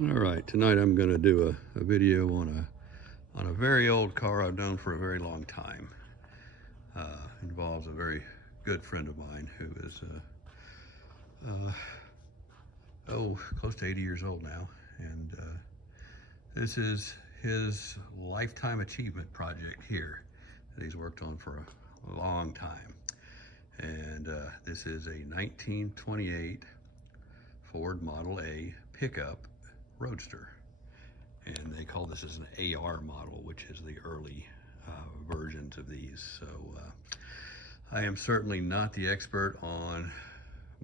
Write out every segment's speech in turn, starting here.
All right, tonight I'm going to do a video on a very old car I've known for a very long time. Involves a very good friend of mine who is close to 80 years old now, and this is his lifetime achievement project here that he's worked on for a long time. And this is a 1928 Ford Model A pickup Roadster, and they call this as an AR model, which is the early versions of these. So I am certainly not the expert on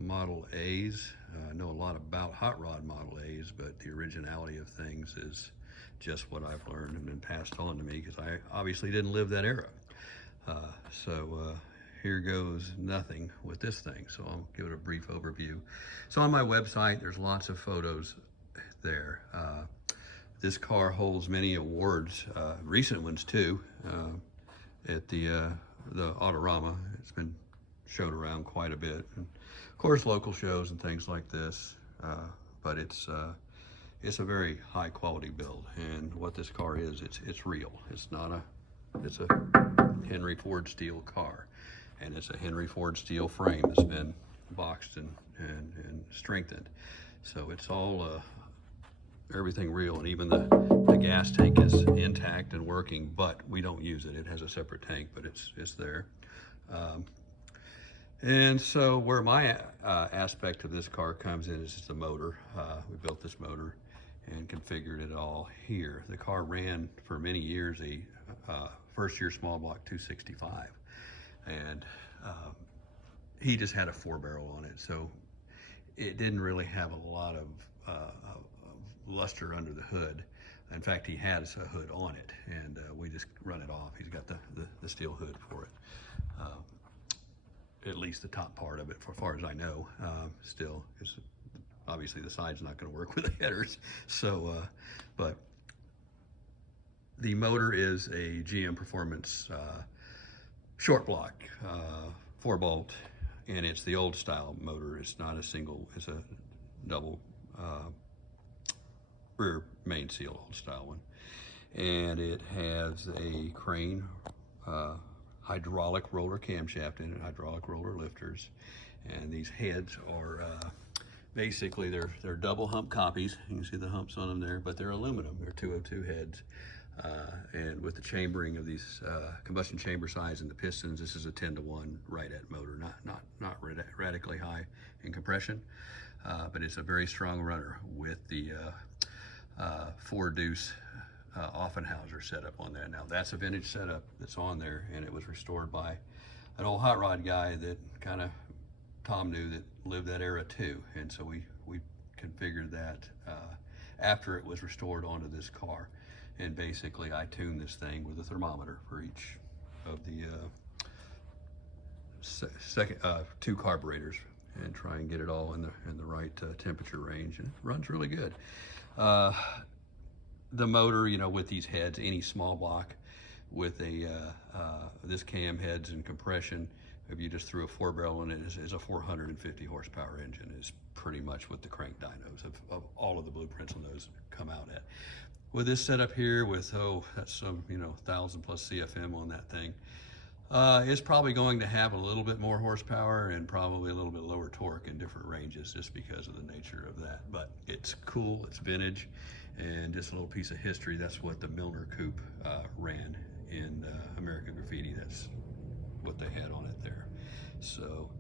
Model A's. I know a lot about hot rod Model A's, but the originality of things is just what I've learned and been passed on to me, because I obviously didn't live that era. Here goes nothing with this thing. So I'll give it a brief overview. So on my website, there's lots of photos there. This car holds many awards, recent ones too, at the Autorama. It's been showed around quite a bit, and of course local shows and things like this. But it's a very high quality build, and what this car is, it's real. It's a Henry Ford steel car, and it's a Henry Ford steel frame that's been boxed and strengthened. So it's all everything real, and even the gas tank is intact and working, but we don't use it. It has a separate tank, but it's there. And so where my aspect of this car comes in is just the motor. We built this motor and configured it all here. The car ran for many years a first year small block 265, and he just had a 4-barrel on it, so it didn't really have a lot of luster under the hood. In fact, he has a hood on it, and we just run it off. He's got the steel hood for it, at least the top part of it, for far as I know. Still, because obviously the side's not going to work with the headers. So, but the motor is a GM Performance short block, 4-bolt, and it's the old style motor. It's not a single, it's a double rear main seal, old style one. And it has a crane, hydraulic roller camshaft in it, hydraulic roller lifters. And these heads are basically, they're double hump copies. You can see the humps on them there, but they're aluminum. They're 202 heads. And with the chambering of these combustion chamber size and the pistons, this is a 10-to-1 right-at motor, not radically high in compression, but it's a very strong runner with the 4-deuce Offenhauser setup on that. Now that's a vintage setup that's on there, and it was restored by an old hot rod guy that kind of Tom knew that lived that era too, and so we configured that after it was restored onto this car. And basically I tuned this thing with a thermometer for each of the two carburetors, and try and get it all in the right temperature range, and it runs really good. The motor, you know, with these heads, any small block with this cam heads and compression, if you just threw a 4-barrel in it, is a 450 horsepower engine. Is pretty much what the crank dynos of all of the blueprints on those come out at. With this setup here, with that's some 1,000+ CFM on that thing, it's probably going to have a little bit more horsepower and probably a little bit lower torque in different ranges, just because of the nature of that. But it's cool, it's vintage, and just a little piece of history. That's what the Milner Coupe ran in American Graffiti. That's what they had on it there. So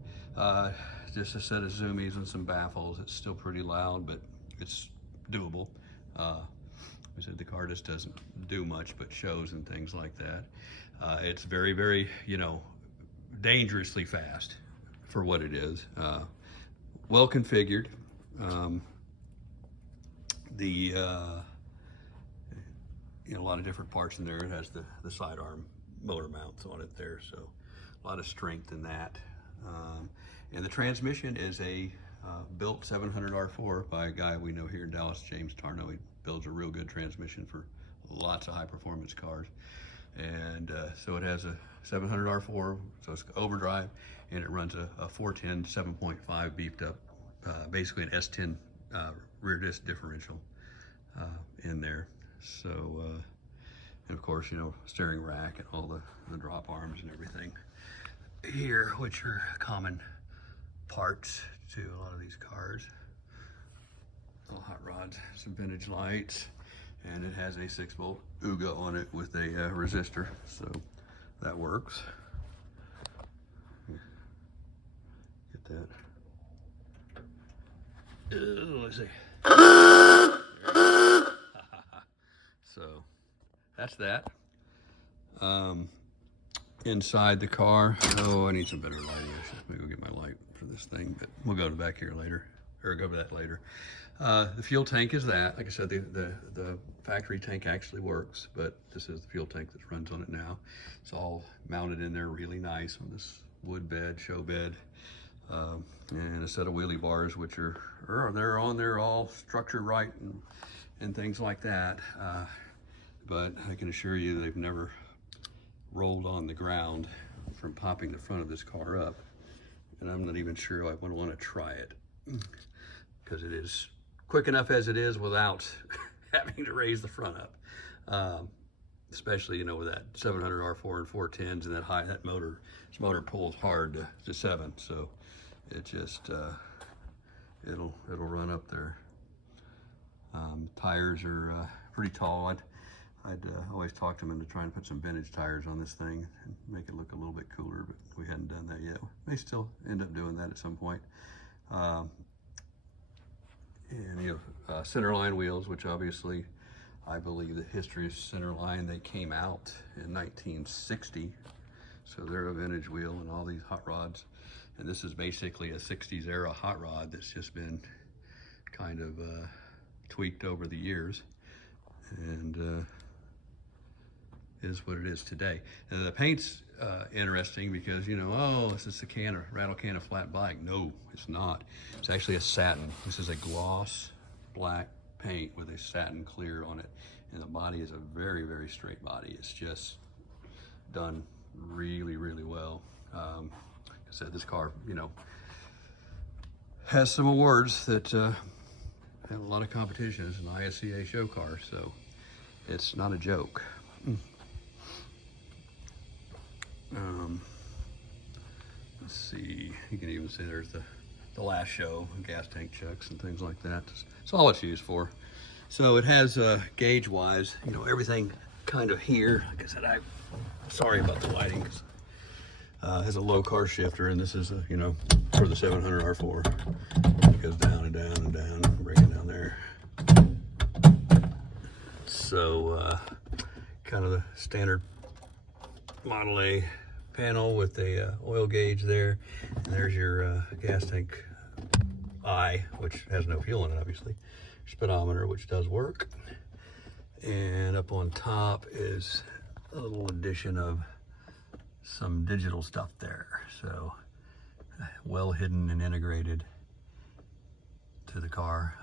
just a set of zoomies and some baffles. It's still pretty loud, but it's doable. I said the car just doesn't do much but shows and things like that. It's very, very, dangerously fast for what it is. Well configured. A lot of different parts in there. It has the sidearm motor mounts on it there, so a lot of strength in that. And the transmission is a built 700R4 by a guy we know here in Dallas, James Tarno. He builds a real good transmission for lots of high performance cars. And so it has a 700R4, so it's overdrive, and it runs a 410 7.5 beefed up, basically an S10 rear disc differential. in there. So, and of course, you know, steering rack and all the drop arms and everything here, which are common parts to a lot of these cars. All hot rods, some vintage lights, and it has a 6-volt UGA on it with a resistor, so that works. Get that. Let's see. So that's that. Inside the car, oh, I need some better lighting. I should maybe go get my light for this thing, but we'll go to back here later, or go over that later. The fuel tank is that. Like I said, the factory tank actually works, but this is the fuel tank that runs on it now. It's all mounted in there really nice on this wood bed, show bed, and a set of wheelie bars, which they're on there all structured right and things like that. But I can assure you they've never rolled on the ground from popping the front of this car up, and I'm not even sure I would want to try it, because it is quick enough as it is without having to raise the front up, especially, you know, with that 700 R4 and 410s and that motor. This motor pulls hard to 7, so it just it'll run up there. Tires are pretty tall. I'd always talk to them into trying to put some vintage tires on this thing and make it look a little bit cooler, but we hadn't done that yet. We may still end up doing that at some point. And you have centerline wheels, which obviously I believe the history of centerline, they came out in 1960, so they're a vintage wheel and all these hot rods. And this is basically a 60s era hot rod that's just been kind of tweaked over the years, and is what it is today. And the paint's interesting because, you know, oh, this is a rattle can of flat black. No, it's not. It's actually a satin. This is a gloss black paint with a satin clear on it, and the body is a very, very straight body. It's just done really, really well. Like I said, this car, you know, has some awards that have a lot of competition. It's an ISCA show car, so it's not a joke. Let's see, you can even see there's the last show, gas tank checks and things like that. That's all it's used for. So it has gauge wise, you know, everything kind of here. Like I said, I'm sorry about the lighting, 'cause has a low car shifter, and this is a, you know, for the 700 R4. It goes down and down and down, bring it down there. So kind of the standard Model A panel with a oil gauge there, and there's your gas tank eye, which has no fuel in it, obviously. Speedometer, which does work, and up on top is a little addition of some digital stuff there, so well hidden and integrated to the car.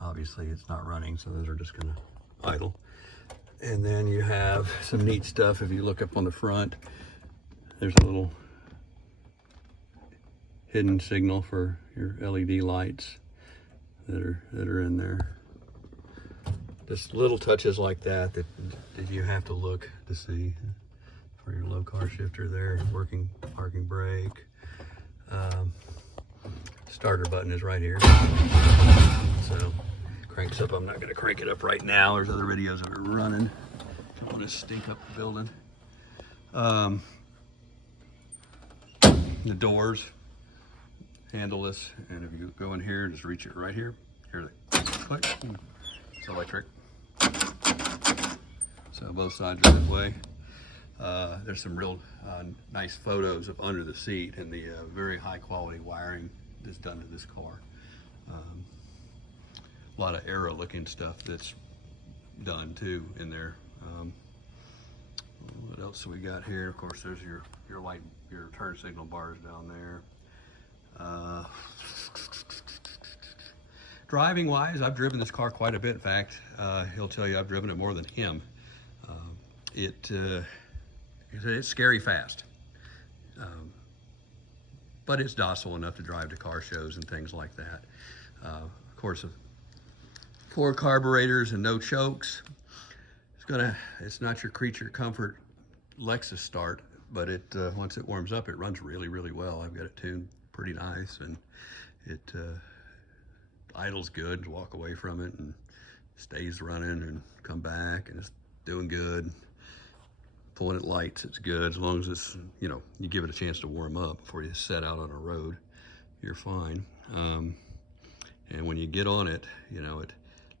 Obviously it's not running, so those are just gonna idle. And then you have some neat stuff. If you look up on the front, there's a little hidden signal for your LED lights that are in there. Just little touches like that you have to look to see. For your low car shifter there, working parking brake. Starter button is right here. So cranks up. I'm not going to crank it up right now. There's other videos of it running. Don't want to stink up the building. The doors handleless, and if you go in here, just reach it right here. Here they click. It's electric. So both sides are that way. There's some real nice photos of under the seat and the very high quality wiring that's done to this car. A lot of Aero looking stuff that's done too in there. What else do we got here? Of course, there's your light, your turn signal bars down there. Driving wise, I've driven this car quite a bit. In fact, he'll tell you I've driven it more than him. It's scary fast, but it's docile enough to drive to car shows and things like that. Of course, 4 carburetors and no chokes. It's not your creature comfort Lexus start, but once it warms up, it runs really, really well. I've got it tuned pretty nice, and it idles good. Walk away from it and stays running and come back, and it's doing good. Pulling at lights, it's good. As long as it's, you know, you give it a chance to warm up before you set out on a road, you're fine. And when you get on it, you know,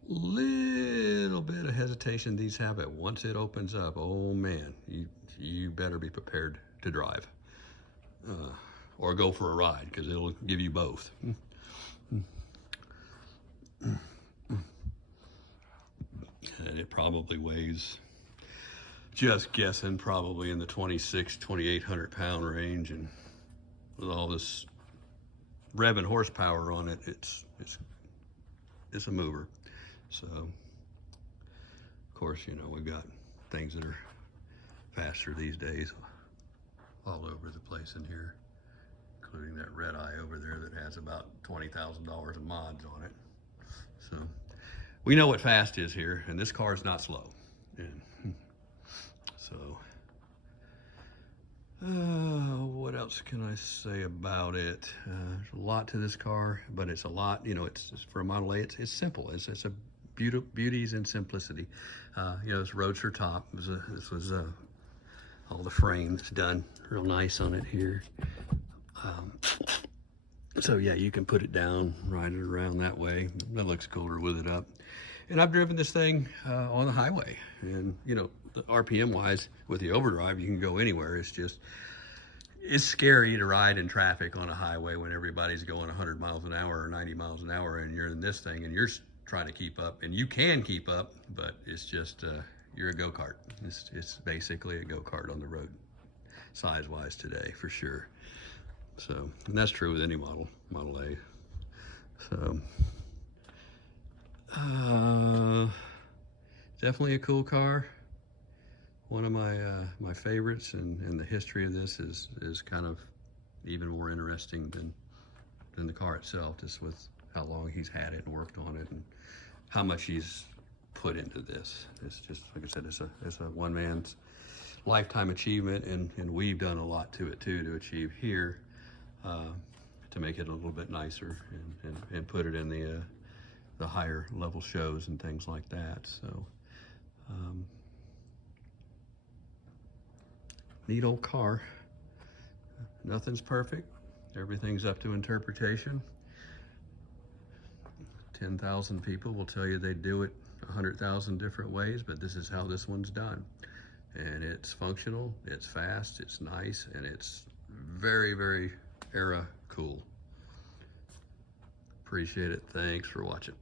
little bit of hesitation these have, but once it opens up, oh man, you better be prepared to drive or go for a ride, because it'll give you both. And it probably weighs, just guessing, probably in the 2,800 pound range, and with all this rev and horsepower on it, it's a mover. So, of course, you know, we've got things that are faster these days all over the place in here, including that red eye over there that has about $20,000 in mods on it. So we know what fast is here, and this car is not slow. And so, what else can I say about it? There's a lot to this car, but it's a lot, you know, it's for a Model A, it's simple. It's a beauties in simplicity. You know, this Roadster top, this was all the frames done real nice on it here. So yeah, you can put it down, ride it around that way. That looks cooler with it up. And I've driven this thing on the highway, and you know, the RPM wise, with the overdrive, you can go anywhere. It's scary to ride in traffic on a highway when everybody's going 100 miles an hour or 90 miles an hour, and you're in this thing and you're trying to keep up, and you can keep up, but it's just you're a go-kart. It's basically a go-kart on the road, size-wise today, for sure. So, and that's true with any Model A. So, definitely a cool car. One of my favorites, and the history of this is kind of even more interesting than the car itself, just with how long he's had it and worked on it, and how much he's put into this. It's just, like I said, it's a one man's lifetime achievement, and we've done a lot to it too, to achieve here, to make it a little bit nicer and put it in the higher level shows and things like that. So neat old car. Nothing's perfect. Everything's up to interpretation. 10,000 people will tell you they do it 100,000 different ways, but this is how this one's done. And it's functional, it's fast, it's nice, and it's very, very era cool. Appreciate it. Thanks for watching.